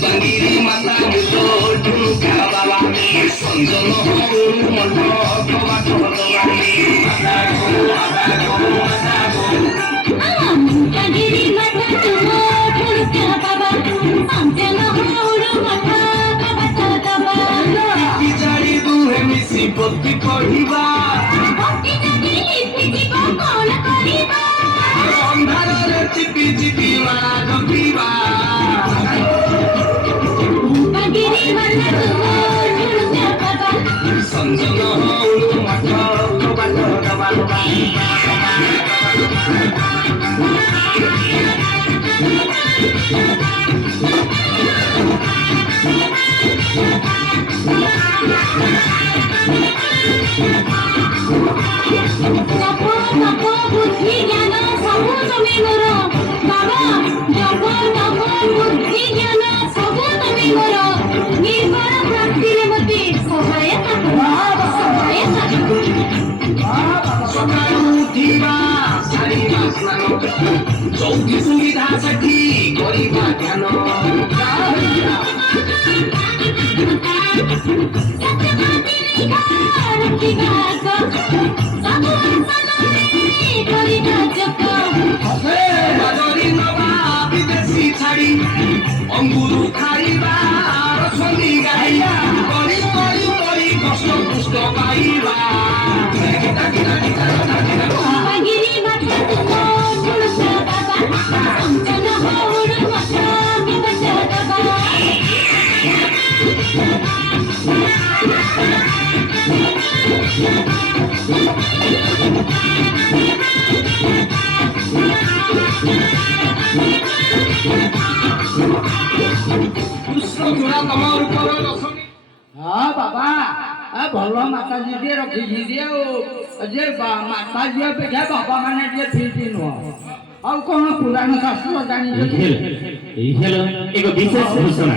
Bangiri mata muto tumka baba sonjono huru moto koba kodobani mata ko Bangiri mata tumo tumka baba sonjono huru moto koba kodobani Bijari duhe misi botti podiba botti nadi lipijiba kona koriba Andharare chipi chipi mara jompiba Bangiri mata tumo tumka baba sonjono huru moto koba kodobani Sapo buddhi jnana sabu tame moro baba japo tapo buddhi jnana sabu tame moro nirbana prapti re mate sahayata sakalu uthiba sariba snano jauti suvidha sakhi koriba dhyan অঙ্গুরু খাইবা রসনি গাইয়া করি করি করি কষ্ট পুষ্ট পাইবা বাগিরি মাথা তুমো ঝুলসা বাবা অঞ্চল হউর মাথা বিবসা বাবা हाँ बाबा भल माताजी टे रखी जे माताजी अपेक्षा बाबा मैंने टे फिट नुह आ कौन पुराण शास्त्र जानी एक विशेष घोषणा